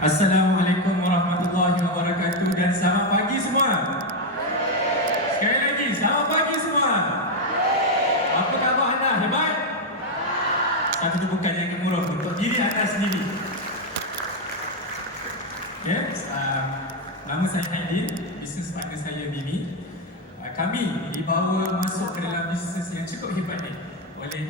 Assalamualaikum warahmatullahi wabarakatuh dan selamat pagi semua. Sekali lagi, selamat pagi semua. Apa khabar anda? Hebat? Satu tepukan yang gemuruh untuk diri anda sendiri. Okay, nama saya Aidin, bisnes partner saya Mimi. Kami dibawa masuk ke dalam bisnes yang cukup hebat ni oleh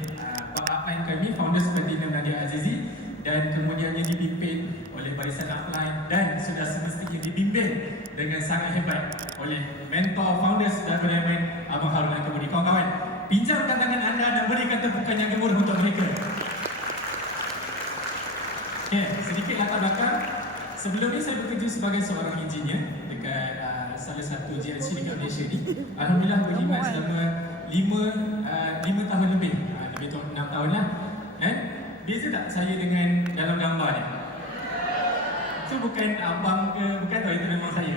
upline kami, founder seperti Nadia Azizi, dan kemudiannya dipimpin oleh barisan upline dan sudah semestinya dibimbing dengan sangat hebat oleh mentor founders dan penyampaian Abang Harun Al-Kabudi. Kawan-kawan, pinjamkan tangan anda dan berikan tepukan yang gemuruh untuk mereka. Okay, sedikit latar belakang. Sebelum ni saya bekerja sebagai seorang engineer dekat salah satu GRC dekat Malaysia ni. Alhamdulillah berkhidmat selama 5 tahun lebih. Lebih 6 tahun lah. Beza tak saya dengan dalam gambar ni? Itu bukan abang ke, bukan tahu, itu memang saya.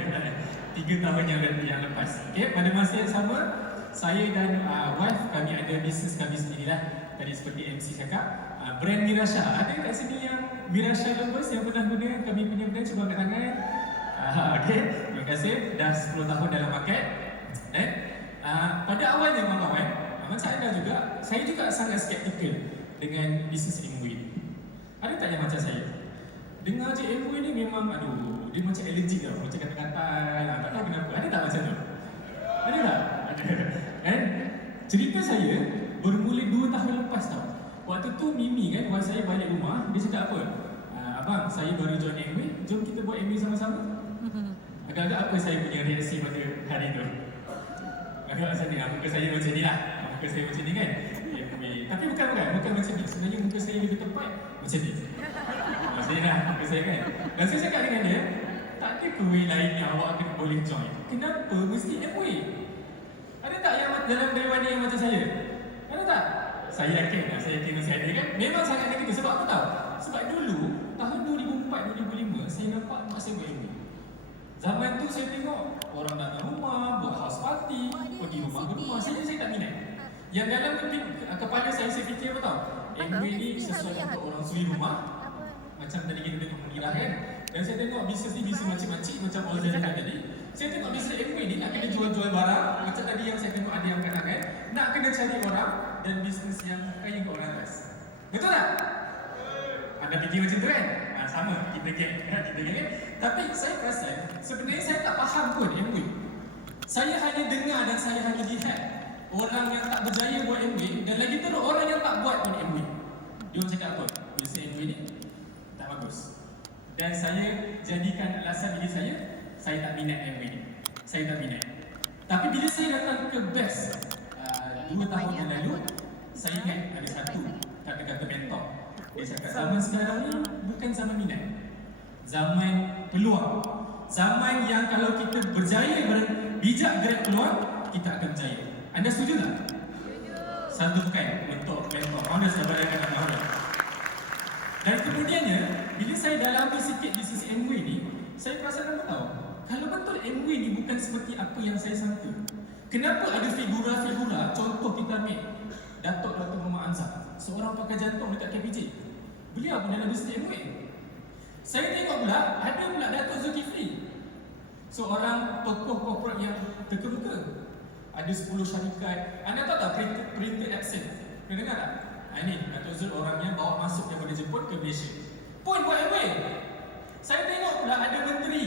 3 tahun yang lepas. Okay, pada masa yang sama, saya dan wife kami ada bisnes kami sendirilah. Tadi seperti MC cakap, brand Mirasha. Ada kat sini yang Mirasha lovers yang pernah guna kami punya brand? Cuba angkat tangan. Okay, terima kasih. Dah 10 tahun dalam market. Pada awalnya kawan-kawan, macam anda juga, saya juga sangat skeptikal dengan bisnes MW ni. Ada tak yang macam saya? Dengar je MW ni memang, aduh, dia macam allergic tau, macam kata-kata, tak tahu kenapa. Ada tak macam tu? Ada tak? Ada. Cerita saya bermula 2 tahun lepas tau. Waktu tu Mimi kan, waktu saya balik rumah, dia cakap apa? Abang, saya baru join MW, jom kita buat MW sama-sama. Agak-agak apa saya punya reaksi pada hari tu? Agak macam ni, muka saya macam ni lah. Muka saya macam ni kan? Tapi bukan macam ni. Sebenarnya muka saya lebih tepat macam ni. Maksudnya lah muka saya kan. Dan saya cakap dengan dia, tak ada ke way lain yang awak boleh join? Kenapa mesti MW? Ada tak yang dalam dewan ni yang macam saya? Ada tak? Saya yakin masih ada kan? Memang sangat ada gitu. Sebab apa tahu? Sebab dulu, tahun 2004-2005, saya nampak mak saya buat MW. Zaman tu saya tengok orang datang rumah, buat house party, pergi rumah ke rumah. Saya tak minat. Yang dalam kepala saya fikir apa tahu? MW ni sesuai untuk orang suri rumah. Macam tadi kita tengok Mungirah kan. Dan saya tengok bisnes ni bisnes macam-macam macam Ozan cakap tadi. Saya tengok bisnes MW ni nak kena jual-jual barang. Macam tadi yang saya tengok ada yang katakan, nak kena cari orang dan bisnes yang kaya ke orang atas. Betul tak? Anda fikir macam tu kan? Sama, kita geng kan? Tapi saya perasan, sebenarnya saya tak faham pun MW. Saya hanya dengar dan saya hanya lihat orang yang tak berjaya buat MW dan lagi teruk orang yang tak buat pun MW. Dia orang cakap apa? Bisnes MW ni tak bagus. Dan saya jadikan alasan diri saya tak minat MW ni. Saya tak minat. Tapi bila saya datang ke BEST 2 tahun yang lalu, saya ingat ada satu kata-kata mentor. Dia cakap, zaman sekarang ni bukan zaman minat, zaman peluang. Zaman yang kalau kita berjaya bijak gerak peluang, kita akan berjaya. Anda setuju tak? Satu bukan untuk mentor founder sebagai kata-kata. Dan kemudiannya, bila saya dalami sikit bisnes MW ni, saya perasan apa tahu? Kalau betul MW ni bukan seperti apa yang saya sangka. Kenapa ada figura-figura, contoh kita ambil Datuk Dr. Muhammad Hamzah, seorang pakar jantung dekat KPJ. Beliau pun dalam bisnes MW. Saya tengok pula, ada pula Datuk Zulkifli, seorang tokoh korporat yang terkemuka. Ada 10 syarikat. Anda tahu tak printed absent? Pernah dengar tak? Ini Datuk Zul orangnya bawa masuk daripada Jepun ke Malaysia. Pun buat MW. Saya tengok pula ada menteri,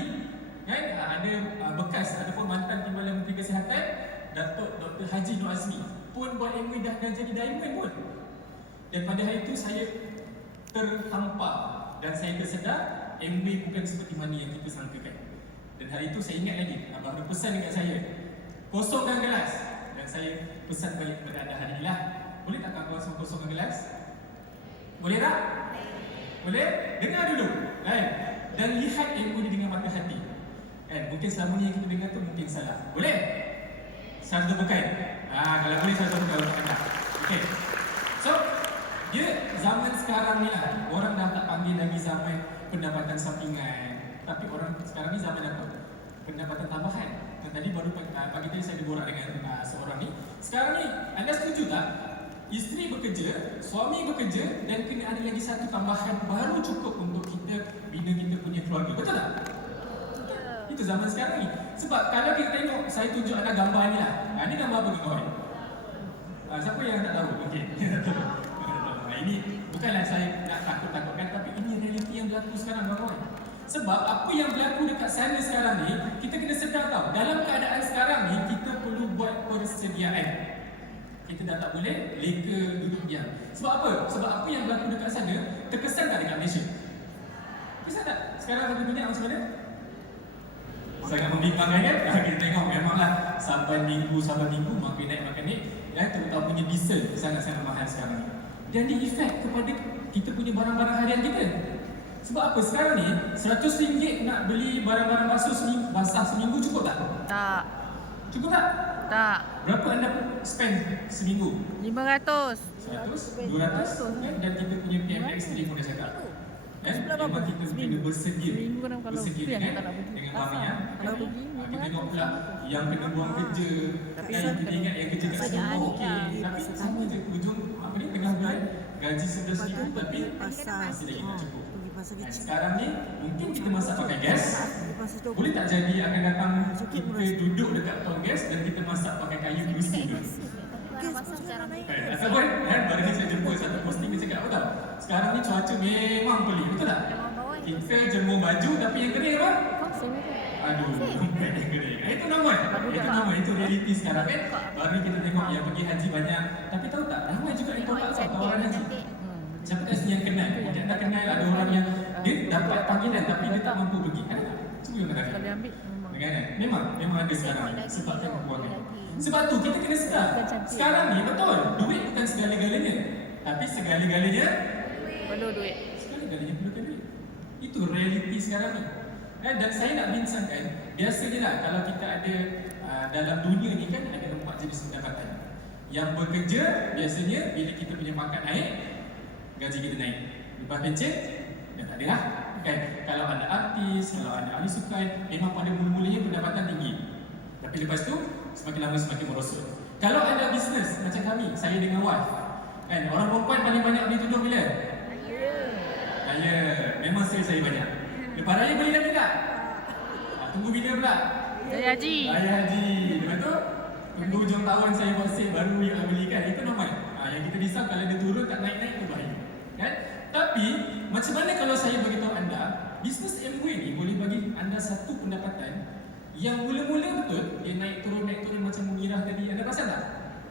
kan? Ada bekas, ada pun mantan Timbalan Menteri Kesihatan, Datuk Dr. Haji Nur Azmi, pun buat MW dah jadi diamond pun. Dan pada hari itu saya terhampar dan saya tersedar MW bukan seperti mana yang kita sangkakan. Dan hari itu saya ingat lagi, Abang ada pesan dekat saya, kosongkan gelas. Dan saya pesan balik kepada anda hari inilah, boleh tak kawan semua kosongkan gelas? Boleh tak? Boleh? Dengar dulu, kan? Dan lihat MW ni dengan mata hati. Mungkin selama ni yang kita dengar tu mungkin salah. Boleh? Satu bukan? Kalau boleh satu bukan untuk anda. Okay. So, dia zaman sekarang ni lah, orang dah tak panggil lagi zaman pendapatan sampingan. Tapi orang sekarang ni zaman apa? Pendapatan tambahan. Dan tadi baru pagi tadi saya berborak dengan seorang ni. Sekarang ni, anda setuju tak? Isteri bekerja, suami bekerja dan kena ada lagi satu tambahan baru cukup untuk kita bina kita punya keluarga. keluarga. Betul tak? Itu zaman sekarang ni. Sebab kalau kita tengok, saya tunjuk anda gambar ni lah. Ini gambar apa ni kawan? Siapa yang tak tahu? Okey. Ini bukanlah saya nak takut-takutkan, tapi ini realiti yang berlaku sekarang kawan. Sebab apa yang berlaku dekat sana sekarang ni, kita kena sedar tau. Dalam keadaan sekarang ni, kita perlu buat persediaan. Kita dah tak boleh leka duduk diam. Sebab apa? Sebab apa yang berlaku dekat sana terkesan tak dekat Malaysia? Terkesan tak? Sekarang satu minit macam mana? Sangat membimbangkan kan? Kita tengok memanglah saban minggu makin naik. Dan terutamanya diesel sangat-sangat mahal sekarang ni. Dan dia efek kepada kita punya barang-barang harian kita. Sebab apa? Sekarang ni RM100 nak beli barang-barang basah seminggu cukup tak? Tak. Cukup tak? Tak. Berapa anda spend seminggu? 500. 100? 200? Dan kita punya PMX tadi pun dah cakap. Memang kita kena bersedia. Bersedia dengan barang yang kita tengok pula yang kena buang kerja. Kan kita ingat yang kerja kat Singapura okey. Tapi sama je ujung tengah bulan gaji RM11,000 tapi masih lagi tak cukup. Sekarang ni mungkin kita masak pakai gas. Boleh tak jadi akan datang kita duduk dekat tong gas dan kita masak pakai kayu besi tu? Ataupun baru ni saya jumpa satu posting dia cakap, betul? Sekarang ni cuaca memang pelik, betul tak? Kita jemur baju tapi yang kering apa? Aduh, dompet yang kering. Itu normal. Itu realiti sekarang kan. Baru ni kita tengok yang pergi haji banyak. Tapi tahu tak, ramai juga yang tolak tawaran haji. Siapa kat sini yang kenal? Mungkin anda kenal ada orang yang dia dapat panggilan tapi dia tak mampu pergi. Ada tak? Cuba yang kata. Memang ada sekarang ni. Sebab tengok keluarga. Sebab tu kita kena sedar. Sekarang ni betul, duit bukan segala-galanya. Tapi segala-galanya perlu duit. Segala-galanya perlukan duit. Itu realiti sekarang ni. Dan saya nak bincangkan, biasanya lah kalau kita ada dalam dunia ni kan ada 4 jenis pendapatan. Yang bekerja biasanya bila kita punya pangkat naik, gaji kita naik. Lepas pencen, dah tak ada lah. Kan? Kalau anda artis, kalau anda ahli sukan, memang pada mula-mulanya pendapatan tinggi. Tapi lepas tu, semakin lama semakin merosot. Kalau anda bisnes macam kami, saya dengan wife, kan? Orang perempuan paling banyak beli tudung bila? Raya. Memang saya banyak. Lepas raya beli lagi tak? Tunggu bila pula? Raya haji. Raya haji. Lepas tu, tunggu hujung tahun saya buat sale baru yang belikan. Itu normal. Yang kita risau kalau dia turun tak naik-naik tu bahaya. Kan? Tapi, macam mana kalau saya beritahu anda, bisnes Amway ni boleh bagi anda satu pendapatan yang mula-mula betul, dia naik turun macam mengirah tadi. Anda perasan tak?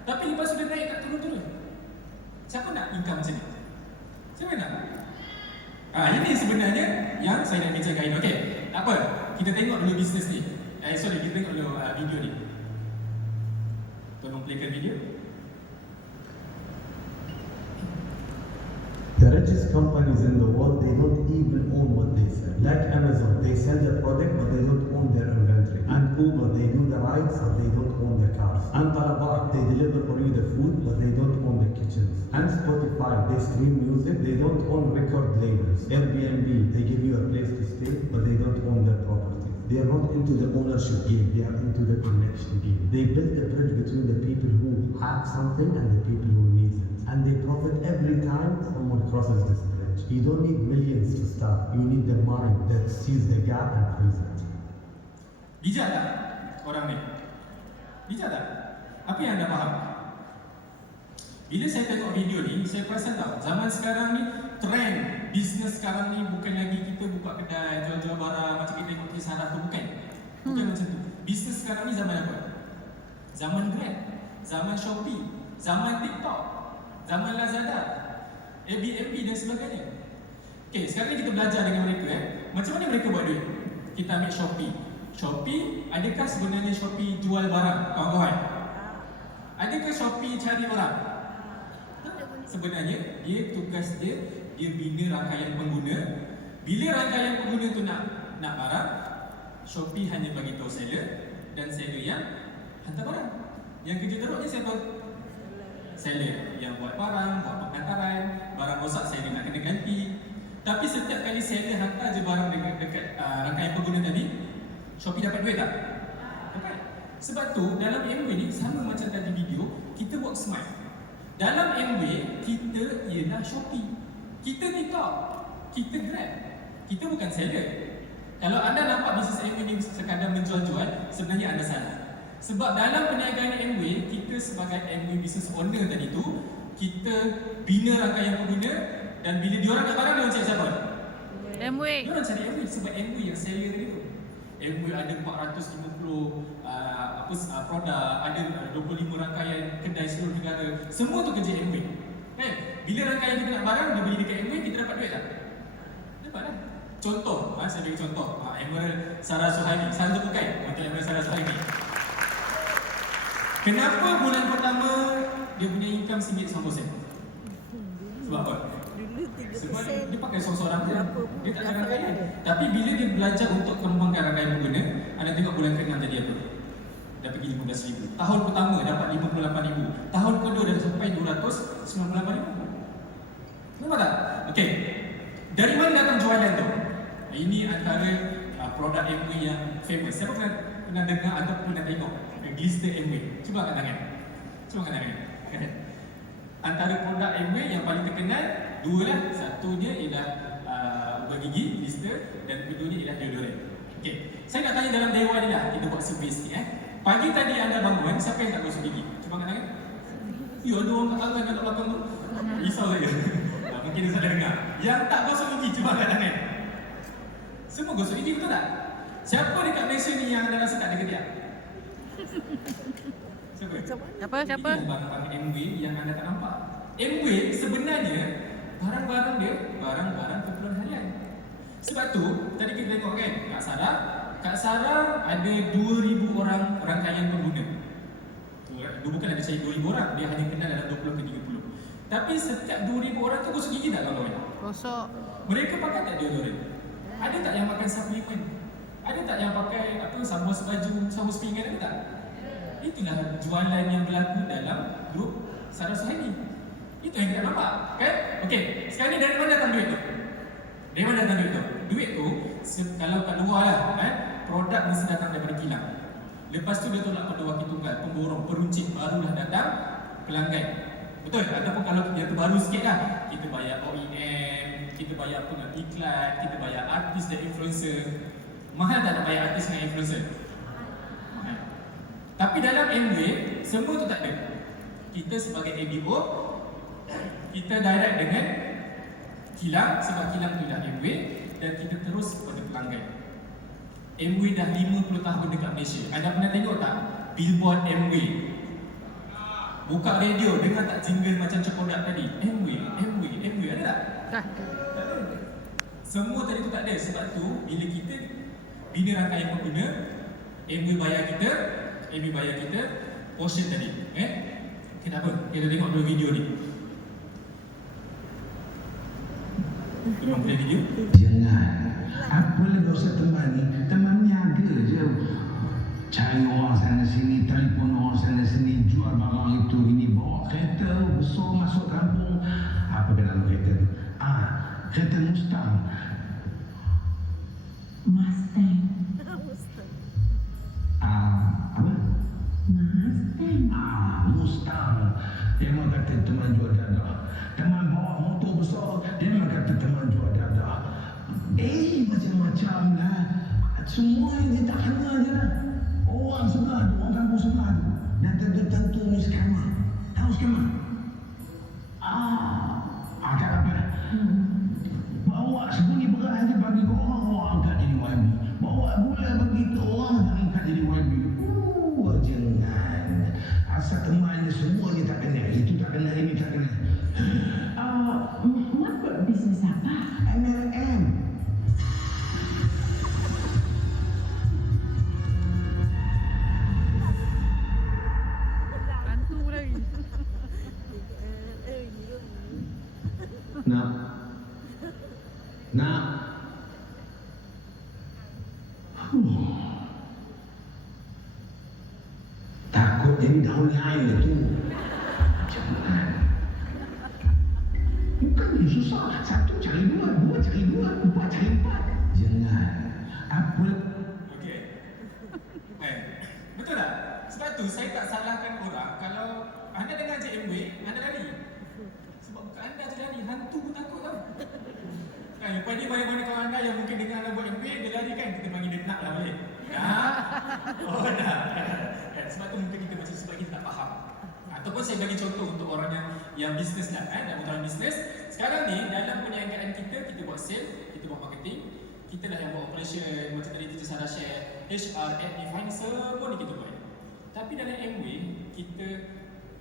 Tapi lepas sudah naik tak turun-turun. Siapa nak income macam ni? Siapa nak? Ini sebenarnya yang saya nak bincangkan ini. Okey, tak apa. Kita tengok dulu bisnes ni. Kita tengok dulu video ni. Tolong playkan video. The richest companies in the world, they don't even own what they sell. Like Amazon, they sell the product but they don't own their inventory. And Uber, they do the rides but they don't own the cars. And Talabat, they deliver for you the food but they don't own the kitchens. And Spotify, they stream music, they don't own record labels. Airbnb, they give you a place to stay but they don't own their property. They are not into the ownership game, they are into the connection game. They build a bridge between the people who have something and the people who need it. And they profit every time someone crosses this bridge. You don't need millions to start, you need the mind that sees the gap and fills it. Bijak tak orang ni? Bijak tak? Apa yang anda faham? Bila saya tengok video ni, saya perasan tau, zaman sekarang ni, trend bisnes sekarang ni bukan lagi kita buka kedai, jual-jual barang macam kita tengok kisah tu, bukan. Bukan macam tu. Bisnes sekarang ni zaman apa? Zaman Grab, zaman Shopee, zaman TikTok, zaman Lazada, Airbnb dan sebagainya. Okay, sekarang ni kita belajar dengan mereka. Macam mana mereka buat duit? Kita ambil Shopee. Shopee, adakah sebenarnya Shopee jual barang, kawan-kawan? Adakah Shopee cari orang? Sebenarnya, tugas dia bina rangkaian pengguna. Bila rangkaian pengguna tu nak barang, Shopee hanya bagi tahu seller dan seller yang hantar barang. Yang kerja teruknya siapa? Seller yang buat barang, buat penghantaran, barang rosak seller nak kena ganti. Tapi setiap kali seller hantar je barang dekat rangkaian pengguna tadi, Shopee dapat duit tak? Dapat. Sebab tu dalam Amway ni sama macam tadi video, kita work smart. Dalam Amway, kita ialah Shopee. Kita TikTok, kita Grab. Kita bukan seller. Kalau anda nampak bisnes Amway ni sekadar menjual-jual, sebenarnya anda salah. Sebab dalam perniagaan Amway, kita sebagai Amway business owner tadi tu, kita bina rangkaian pengguna dan bila diorang nak barang, diorang cari siapa? Amway. Diorang cari Amway sebab Amway yang seller tadi tu. Amway ada 450 produk, ada 25 rangkaian kedai seluruh negara. Semua tu kerja Amway. Kan? Bila rangkaian kita nak barang, dia beli dekat Amway, kita dapat duit tak? Dapat lah. Contoh, saya bagi contoh. Emerald Sarah Suhaimi, salah satu bukan untuk Emerald Sarah Suhaimi. Kenapa bulan pertama dia punya income RM1.9? Sebab apa? Sebab dia pakai seorang-seorang je. Dia tak ada rangkaian. Tapi bila dia belajar untuk kembangkan rangkaian pengguna, anda tengok bulan ke-6 jadi apa? Dah pergi 15,000. Tahun pertama dapat 58,000. Tahun kedua dah sampai 298,000. Nampak tak? Okey. Dari mana datang jualan tu? Ini antara produk Amway yang famous. Siapa pernah dengar atau pernah tengok glister Amway? Cuba angkat tangan. Cuba angkat tangan. Antara produk Amway yang paling terkenal, dua lah. Satunya ialah ubat gigi, glister, dan keduanya ialah deodorant. Okey. Saya nak tanya dalam dewan ni lah, kita buat survey sikit Pagi tadi anda bangun, siapa yang tak gosok gigi? Cuba angkat tangan. Ya, ada orang kat tangan kat belakang tu. Risau saya. Mungkin dia salah dengar. Yang tak gosok gigi, cuba angkat tangan. Semua gosok gigi, betul tak? Siapa dekat Malaysia ni yang anda rasa tak ada ketiak? Siapa? Siapa? Ini barang-barang Amway yang anda tak nampak. Amway sebenarnya barang-barang dia barang-barang keperluan harian. Sebab tu tadi kita tengok kan Kak Sarah ada 2,000 orang rangkaian pengguna. Dia bukan ada cari 2,000 orang, dia hanya kenal dalam 20 ke 30. Tapi setiap 2,000 orang tu gosok gigi tak kawan-kawan? Gosok. Mereka pakai tak deodorant? Ada tak yang makan suplemen? Ada tak yang pakai sabun sebaju, sabun sepinggan, ada tak? Itulah jualan yang berlaku dalam grup Sarah Suhaimi. Itu yang kita nampak, kan? Okey, sekarang ni dari mana datang duit tu? Dari mana datang duit tu? Duit tu, kalau kat luar lah, produk mesti datang daripada kilang. Lepas tu dia tolak pada wakil tunggal, pemborong, peruncit, barulah datang pelanggan. Betul? Ataupun kalau yang terbaru sikit lah, kita bayar OEM, kita bayar iklan, kita bayar artis dan influencer. Mahal tak nak bayar artis dengan influencer? Mahal. Tapi dalam Amway, semua tu tak ada. Kita sebagai ABO, kita direct dengan kilang, sebab kilang tu dah Amway, dan kita terus kepada pelanggan. Amway dah 50 tahun dekat Malaysia. Anda pernah tengok tak billboard Amway? Buka radio, dengar tak jingle macam Cokodak tadi? Amway, ada tak? Tak. Tak ada. Semua tadi tu tak ada. Sebab tu, bila kita bina rangkaian pengguna, Amway bayar kita portion tadi. Kenapa? Kita tengok dulu video ni. Tengok boleh video? Jangan. Apa lagi usah teman ni? Teman niaga je. Cari orang sana sini, telefon orang sana sini, jual barang itu ini, bawa kereta besar masuk kampung. Apa nama kereta tu? Kereta Mustang. Mustang. Apa? Mustang. Mustang. Dia memang kata teman jual dadah. Teman bawa motor besar, dia memang kata teman jual dadah. Macam-macam lah. Semua yang dia tak kenal je lah. Orang sebelah tu, orang kampung sebelah tu. Dan tentu ni skema. Tahu skema? Tak apa. Bawa sebunyi beras je bagi ke orang, orang angkat jadi YB. Bawa gula bagi ke orang, angkat jadi YB. Jangan. Asal teman dia semua ni tak kenal. Itu tak kenal, ini tak kenal. Mak buat bisnes apa? MLM. Hantu lagi. Nak. Takut jadi downline tu. Jangan. Bukan ni susah. Satu cari dua, dua cari dua, empat cari empat. Jangan. Apa? Okey. Betul tak? Sebab tu saya tak salahkan orang kalau anda dengar je Amway, anda lari. Sebab bukan anda je lari, hantu pun takut tau. Lepas ni banyak-banyak kawan anda yang mungkin dengar anda buat Amway, dia lari tadi kan kita panggil dia nak lah boleh? Oh nak. Kan? Sebab tu mungkin kita macam sebab kita tak faham. Ataupun saya bagi contoh untuk orang yang bisnes lah kan, nak orang bisnes. Sekarang ni dalam perniagaan kita buat sale, kita buat marketing, kita lah yang buat operation, macam tadi Teacher Sarah share, HR, admin, finance, semua ni kita buat. Tapi dalam Amway, kita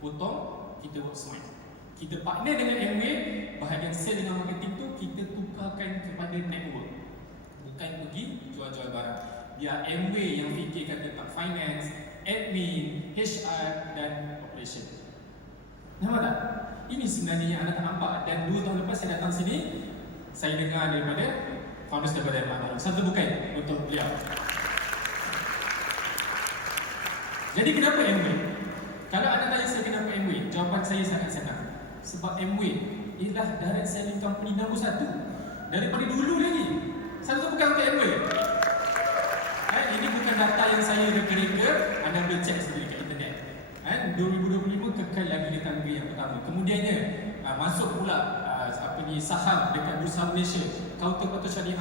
potong, kita buat smart. Kita partner dengan Amway, bahagian sale dengan marketing tu kita tukarkan kepada network. Bukan pergi jual-jual barang. Biar Amway yang fikirkan tentang finance, admin, HR dan operation. Nampak tak? Ini sebenarnya yang anda tak nampak. Dan 2 tahun lepas saya datang sini, saya dengar daripada founders daripada Mahmud. Satu bukan untuk beliau. Jadi kenapa Amway? Kalau anda tanya saya kenapa Amway, jawapan saya sangat senang. Sebab Amway ialah direct selling company nombor 1 daripada dulu lagi. Satu bukan untuk Amway. Ini bukan data yang saya reka-reka, anda boleh cek sendiri kat internet. 2025 kekal lagi di tangga yang pertama. Kemudiannya masuk pula saham dekat Bursa Malaysia, kaunter-kaunter syariah.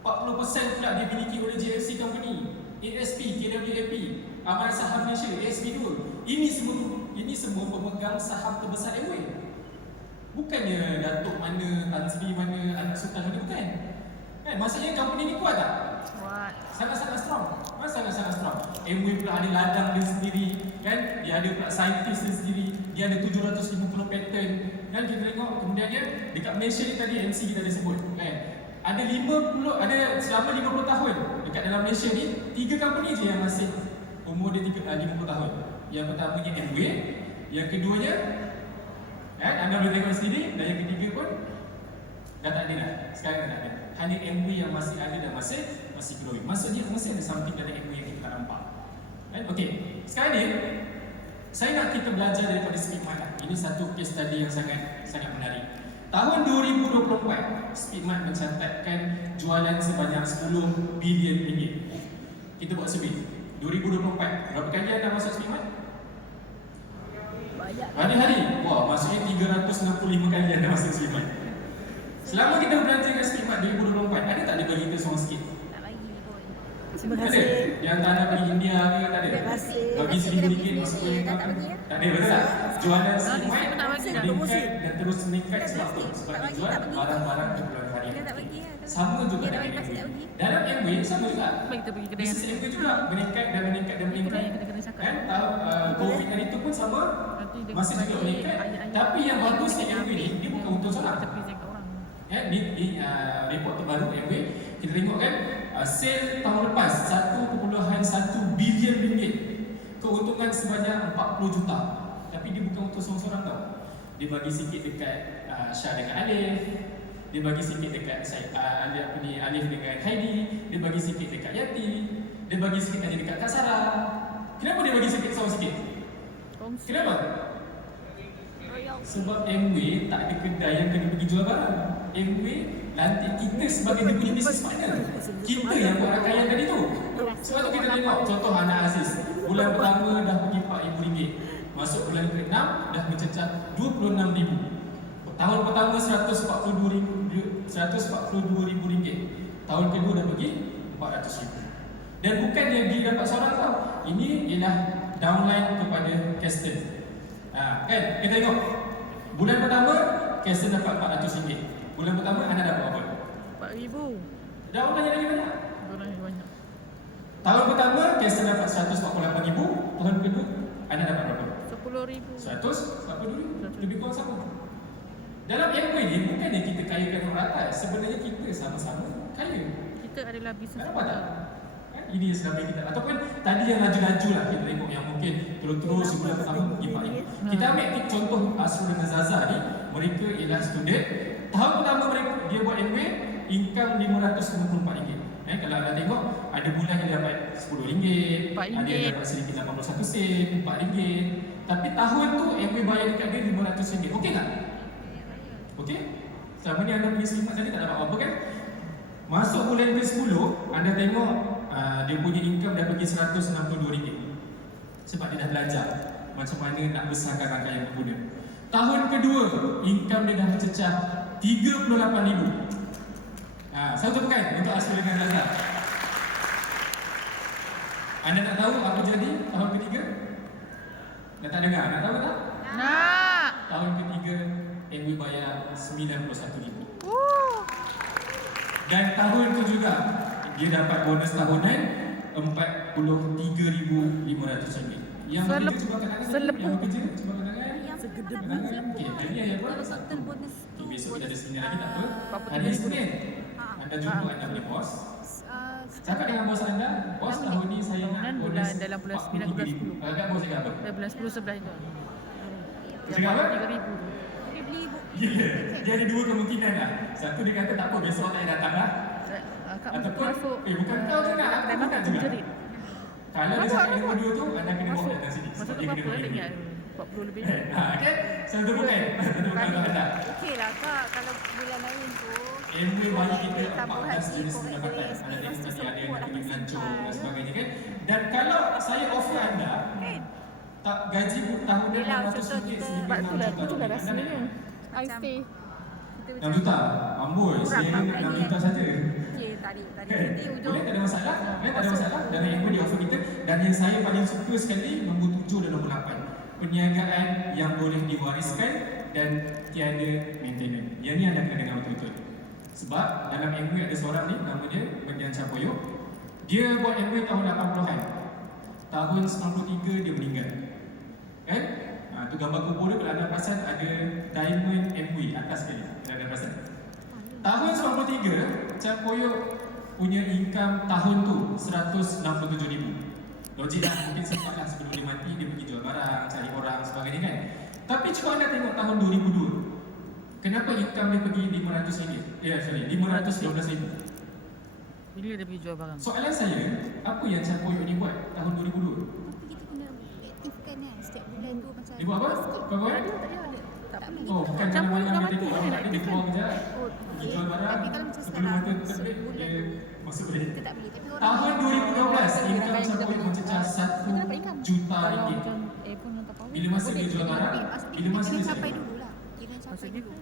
40% pula dimiliki oleh GFC Company, ASP, KWAP, Amaran Saham Malaysia, ASP Dua. Ini semua pemegang saham terbesar Amway. Bukannya Datuk mana, Tan Sri mana, anak sultan mana, bukan. Maksudnya company ni kuat tak? Kuat. Sangat-sangat strong. Sangat-sangat strong. Amway pula ada ladang dia sendiri, kan? Dia ada pula scientist dia sendiri. Dia ada 750 patent. Dan kita tengok kemudiannya dekat Malaysia ni tadi MC kita ada sebut, kan? Ada selama 50 tahun dekat dalam Malaysia ni 3 company je yang masih umur dia 50 tahun. Yang pertamanya Amway, yang keduanya anda boleh tengok sendiri, dan yang ketiga pun dah tak ada dah. Sekarang dah tak ada. Hanya Amway yang masih ada dan masih growing. Maksudnya masih ada something dalam Amway yang kita tak nampak. Okey, sekarang ni saya nak kita belajar daripada Speedmart. Ini satu case study yang sangat menarik. Tahun 2024, Speedmart mencatatkan jualan sebanyak 10 bilion ringgit. Kita buat survey. 2024, berapa kali anda masuk Speedmart? Hari-hari. Wah, maksudnya 365 kali anda masuk Speedmart. Selama kita belanja dengan Speedmart 2024, ada tak dia bagi kita seorang sikit? Tak bagi pun. Terima Ada? kasih. Yang tak nak pergi India ke tak ada? Terima kasih. Bagi RM1,000 masuk ke Tak bagi ya? tak ada, betul tak? Jualan Speedmart tak bagi dah. meningkat dan terus meningkat sebab tu. Sebab Tak dia bagi, jual tak bagi. barang-barang keperluan harian. Dia tak bagi ya. Sama juga Dia tak dengan bagi, pasti tak Amway. bagi. Dalam Amway sama juga. Baik kita pergi kedai Bisnes yang Amway juga meningkat dan meningkat dan meningkat. yang kita kena cakap. Kan? COVID hari tu pun sama, Nanti dia masih juga bagi meningkat. ayat-ayat. Tapi yang bagus di Amway ni, dia bukan untung seorang. Kita present kat orang. Ni report terbaru Amway, kita tengok kan sale tahun lepas 1.1 bilion ringgit, keuntungan sebanyak 40 juta. Tapi dia bukan untuk seorang-seorang tau. Dia bagi sikit dekat Syah dengan Alif, dia bagi sikit dekat Alif dengan Heidi, dia bagi sikit dekat Yati, dia bagi sikit aja dekat Kak Sarah. Kenapa dia bagi seorang sikit? Kongsi. Kenapa? Sebab Amway tak ada kedai yang kena pergi jual barang. Amway lantik kita sebagai dia punya business partner. Kita yang buat rangkaian tadi tu. Sebab tu kita tengok contoh anak Aziz. Bulan pertama dah pergi RM4,000. Masuk bulan ke-6 dah mencecah RM26,000. Tahun pertama RM142,000. Tahun kedua dah pergi RM400,000. Dan bukan dia dapat seorang tau. Ini ialah downline kepada Keston. Kan? Kita tengok. Bulan pertama, Keston dapat RM400. Bulan pertama, anda dapat berapa? RM4,000. Downline lagi banyak. Orang yang banyak. Tahun pertama, Keston dapat RM148,000. Tahun kedua, anda dapat berapa? RM10,000. RM142,000. Lebih kurang sama. Dalam Amway ni, bukannya kita kayakan orang atas. Sebenarnya kita sama-sama kaya. Kita adalah bisnes Nampak tak? partner. Ini yang selama kita. Ataupun tadi yang laju-laju lah kita tengok yang mungkin terus sebulan pertama impact ni. Kita ambil contoh Asrul dan Zaza ni. Mereka ialah student. Tahun pertama dia buat Amway, income RM594. Kalau anda tengok, ada bulan yang dia dapat RM10, ada yang dapat sedikit 81 sen, RM4. Tapi tahun tu Amway bayar dekat dia RM500. Okey tak? Okey? Selama ni anda pergi Speedmart tadi tak dapat apa-apa kan? Masuk bulan ke-10, anda tengok dia punya income dah pergi RM162. Sebab dia dah belajar macam mana nak besarkan rangkaian pengguna. Tahun kedua, income dia dah mencecah RM38,000. Satu pekan untuk Asrul dengan Lazar. Anda nak tahu apa jadi tahun ketiga? Dah tak dengar? Nak tahu tak? Nak. Tahun ketiga, MOE bayar 91,000. Dan tahun tu juga, dia dapat bonus tahunan RM43,500. Yang bekerja cuba kat tangan. Selepuh. Yang bekerja cuba kat tangan. Segede Kat tangan. Okey, hari ni ayat berapa? Total bonus tu Besok kita ada seminar lagi tak apa. Berapa Hari ribu? Isnin, anda jumpa anda punya bos. Cakap dengan bos anda, bos tahun ni saya nak Tahunan bonus bulan- dalam bulan 9 ke bulan 10. Agak bos cakap apa? Dah bulan 10 11 itu. Cakap apa? 3,000. dia beli Gila. Dia ada dua kemungkinan lah. Satu dia kata tak apa, besok tak payah datang lah. Kak Ataupun, masuk. bukan kau je nak, aku Kedai nak makan juga. jerit. Kalau dia cakap yang kedua tu, anda kena bawa Masuk. datang sini. Masuk Sebab tu dia berapa? kena Ada beli. ingat? 40 lebih. Okay? Saya temukan. Temukan kalau anda. okey lah kak kalau bulan lain tu MOE bagi kita tabung 14 haji jenis korek pendapatan. GSP Ada lepas tu nanti ada yang semput nak akan pergi melancong simpan dan sebagainya kan. Dan kalau saya offer anda, kan tak gaji tahunan Yelah, RM600 contoh kita- sehingga Sebab tu lah, RM6 tu lah juta. rasanya. I Macam- stay. kita 6 juta? Amboi, Kurang saya tak ingat 6 boleh. juta saja. okey tarik nanti ujung Boleh, tak ada masalah. Tak ada masalah. Dan yang dia offer kita. Dan yang saya paling suka sekali, nombor 7 dan nombor 8. Perniagaan yang boleh diwariskan dan tiada maintenance. Yang ni anda kena dengar betul-betul. Sebab dalam MOE ada seorang ni, nama dia Mendian Capoyo. Dia buat MOE tahun 80-an. Tahun 93 dia meninggal. Kan? Tu gambar kubur dia, kalau anda perasan ada diamond MOE atas sekali. Anda perasan? Tahun 93, Capoyo punya income tahun tu 167,000. Logik lah, mungkin sempat lah sebelum dia mati, dia pergi jual barang, cari orang, sebagainya kan. Tapi cuba anda tengok tahun 2002. Kenapa income dia pergi RM500? 512,000. Bila dia pergi jual barang? Soalan saya, apa yang Capoyo ni buat tahun 2002? tapi kita kena aktifkan kan setiap bulan tu macam Dia buat apa? Kau buat? tak boleh Oh, bukan Capoyo mana-mana dah dia mati, tengok dia orang nak dia aktifkan. keluar kejap. oh Pergi okey jual barang, tapi kalau macam sebelum sekarang mata terbit, sebulan dia tu masuk balik. kita tak boleh tapi orang Tahun 2012, income Kita Capoyo beli. mencecah Kita dapat income. RM1 juta. Kalau macam iPhone atau power. Bila masa dia jual barang, tapi maksudnya bila masa kita dia kena capai cari. dulu lah kena capai Maksudnya dulu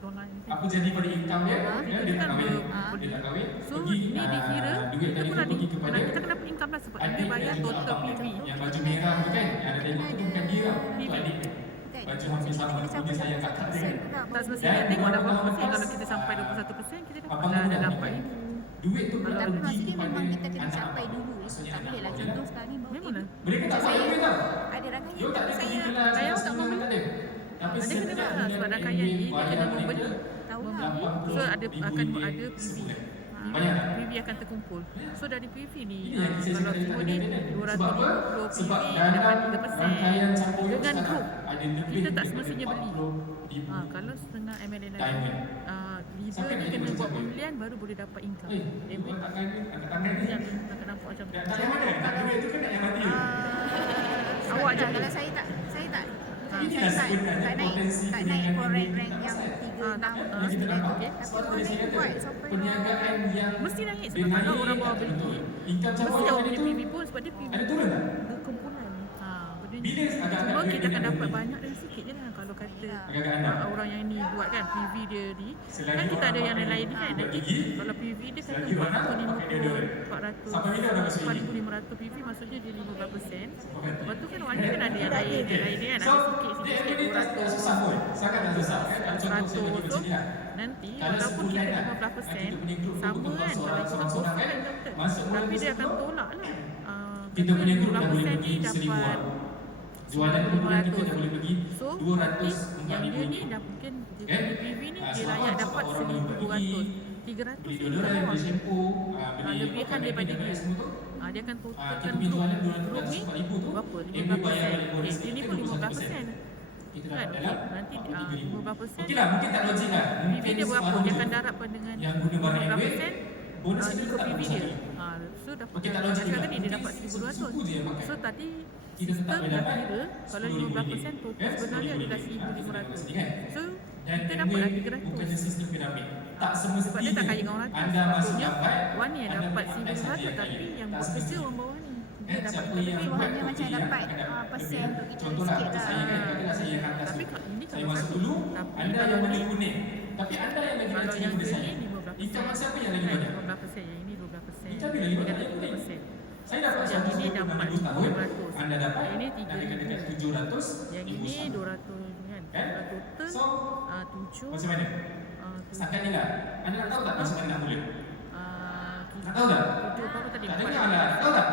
dolar ni. Apa jadi pada income dia? Dia tak kahwin. Ah. Dia tak kahwin. So Pergi, ni dikira duit kita tadi pun tu ada pergi kepada kita kena dapat income lah sebab dia adik bayar dan juga total abang PV. dia. Yang baju merah tu kan, yang ada tengok tu bukan dia tau. Tu PV. adik dia. kan Baju hampir sama, punya saya kakak dia kan. Tak semestinya Dan tengok dah dua berapa tahun persen. lepas, Kalau kita sampai 21%, kita dapat abang dah tu dah dapat. nikah. Duit tu pula tapi pergi maksudnya kepada memang kita kena anak capai abang. dulu Maksudnya tak anak boleh lah abang contoh dia. sekarang ni Memang lah. Mereka tak Saya- tahu duit tau. ada rangkaian Dia tak ada saya pergi kelas Saya tak semua tahu. tak ada. Tapi Ada kena setiap lah, sebab bulan rangkaian ni dia bayar kena mereka membeli. tahu lah 80 So ada ribu akan ringgit ada PV. sebulan. Ha, Banyak tak? PV akan terkumpul. So dari PV ni Ini yang saya kalau cakap semua tadi ni kan. 200 Sebab apa? PV Sebab dapat dalam 3%. rangkaian Capoyo Dengan sekarang group. ada lebih Kita tak daripada semestinya beli. 40,000 Kalau setengah MLN diamond. riba Siapa ni nak kena ikut buat Capoyo? pembelian baru boleh dapat income. Ibu letakkan ni, angkat tangan ni. Yang nak nampak macam Tak yang mana? Nak duit tu kan nak yang mati. Awak je. kalau saya tak Ini saya lah sebenarnya tak naik potensi tak naik perniagaan for ini rank tak yang pasal. 3 tak, 6 Yang kita nampak. okey. tapi Sebab orang tadi saya lain kata, buat sampai perniagaan yang Mesti naik dia sebab kalau naik orang bawa tak beli. betul. Income Mesti Capoyo awak tadi punya tu PV pun sebab dia PV ada turun tak? berkumpulan. Benda ni. Bila agak-agak Cuma duit kita dia akan nak dapat beli? banyak dan sikit je lah kalau kata Agak-agak anda. orang yang ni buat kan PV dia ni. Selagi Kan kita orang ada yang pakai lain ni kan. buat Nanti gigi, kalau PV dia kan selagi buat orang pakai 150, deodorant. 400, Sampai bila orang masuk gigi? 4,500 PV maksudnya dia 15%. Bukan. Lepas tu kan wanita kan ada yang lain dia kan So, ada sikit dia sikit ni tak susah pun. Sangat tak susah kan? Contoh saya bagi 100 macam ni lah. nanti Kalau walaupun sebulan kita lah, 15% kita punya grup tu sama betul-betul kan kalau kita seorang-seorang offer kan, kan betul. masuk bulan Tapi dia akan tersebut, tolak lah. kita punya grup dah boleh 15% pergi ni 1,000 dapat orang. Jualan per bulan kita dah boleh pergi So, 200, yang 4,000 dia ni ni. dah mungkin dia Kan? punya PV ni dia Sebab layak apa? dapat Sebab orang boleh pergi, 1,200 300 beli ni deodorant, bawah. beli shampoo, beli lebihan makan daripada dan dia. semua tu. Dia akan kita totalkan pergi jualan grup ni 200-4,000 tu, berapa? MOE bayar 15%. bonus Dia ni kita pun 21%. 15%. Kita Kan? dapat dalam Nanti 43,000. 15%. Okey lah, mungkin tak logik lah. PV Mungkin dia berapa? separuh Dia je. akan darabkan dengan Yang guna barang MOE, 15%. bonus kita Ikut tak PV besar. dia. So dapat Okey, tak logik juga. tadi dia dapat Mungkin 1,200. suku je yang pakai. So tadi Kita tetap sistem boleh dah dapat kira kalau 15% total Kan? sebenarnya adalah 1,500. 1,500. So Dan kita MOE dapatlah bukannya 300. sistem piramid. Tak Sebab dia tak semestinya kaya dengan orang atas. anda masuk Maksudnya, dapat, Wan ni yang anda dapat punya atas saja 1,500 yang tapi kaya. yang Tak buat kerja semestinya. orang bawah ni. Dia Kan, dapat siapa lebih. yang Lebih buat hanya macam kopi dapat, yang ada persen lebih. untuk kita Contohlah sikit macam lah. saya kan, katalah saya yang atas Tapi tu. kalau ini Saya kalau masuk satu, dulu, tapi anda kalau yang ni- warna kuning. Tapi anda yang lagi Kalau kecil yang daripada ini saya. 15%. Income siapa yang lagi Kan, banyak? 15% yang ini 12%. Kita bila lagi banyak Yang kuning. 3%. Saya dapat So, yang ini 126,000 dapat tahun, 500. anda dapat Yang ini dekat 3,000. 700 Yang ribu ini setahun. 200 kan. Kan? Total So, 7 macam mana? Setakat ni lah. Anda nak tahu tak macam mana nak mula? Nak tahu tak? 7 berapa tadi? Tak dengar lah. Tahu tak?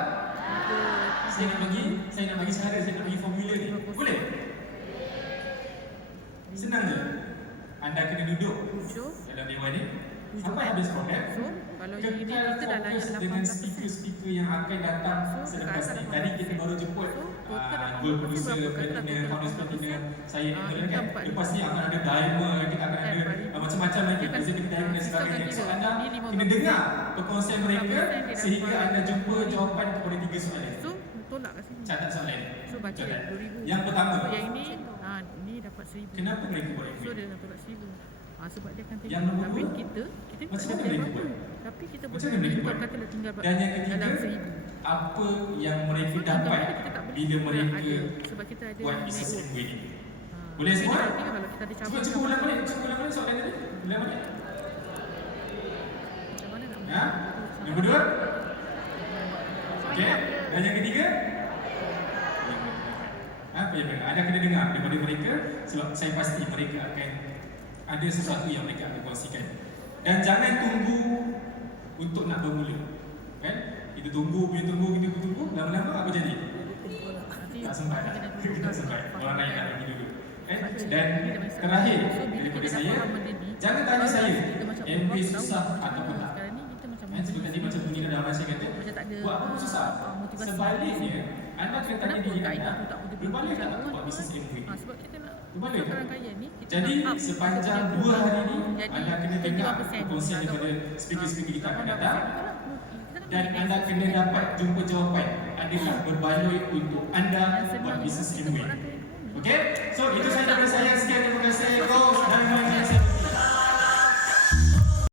Tiga- Saya nak bagi cara, saya nak bagi formula ni. Boleh? Senang je. Anda kena duduk 7. dalam dewan ni sampai habis program. So, kalau yang ini Kekal kita dah layak fokus dengan 18%. speaker-speaker yang akan datang So, selepas kat ni. atas Tadi kita baru jemput So, total Gold 18% Producer, berapa? Katalah Platinum, total Founders Platinum, 18%. saya Emerald kan. Income 4,000. Lepas ni akan ada Diamond, kita akan ada macam-macam lagi, Dia kan, Executive Diamond dan sistem sebagainya. kan So, kira. anda Ni 15%. kena dengar perkongsian mereka 15% dia sehingga dapat anda jumpa jawapan kepada 3 soalan. So, tolak kat sini. Catat soalan. So, baca Catat. 2,000. Yang pertama, So, yang ini, ni dapat 1,000. kenapa mereka buat So, ini? dia nak tolak 1,000. Sebab dia akan Yang tengok. nombor Tapi dua, kita macam tak mana ada mereka apa-apa. buat? Tapi kita Macam boleh mana mereka buat buat? katalah tinggal Dan yang ketiga, dalam 1,000. apa yang mereka So, dapat gambar kita tak boleh bila mereka ada. Sebab kita ada buat business network. MBA ni? Ha. Boleh Jadi, semua? nanti kalau kita ada Cuba ulang balik, soalan tadi. Ulang balik. Macam mana nak Ya? Nombor 2. Okey. Dan yang ketiga? Apa yang anda kena dengar daripada mereka sebab saya pasti mereka akan ada sesuatu yang mereka akan kongsikan. Dan jangan tunggu untuk nak bermula. Kan? Kita tunggu, lama-lama apa jadi? Tak sempat lah. Tak sempat. Orang lain nak lagi dulu. Dan terakhir daripada saya, jangan tanya saya MB susah ataupun tak. Sebab tadi macam bunyi dalam bahasa kata, buat apa pun susah. Sebaliknya, anda kena tanya diri anda, berbalik tak nak buat bisnes MB? Sebab kita nak Berbalik tak? orang kaya ni, kita Jadi nak up sepanjang kita 2 hari ni, Jadi, anda kena dengar 25% perkongsian atau- daripada speaker-speaker kita akan 18%. datang. Kita Dan kan anda kena dapat jumpa jawapan adakah berbaloi untuk anda buat bisnes kita MB. buat orang kaya. Okay? So itu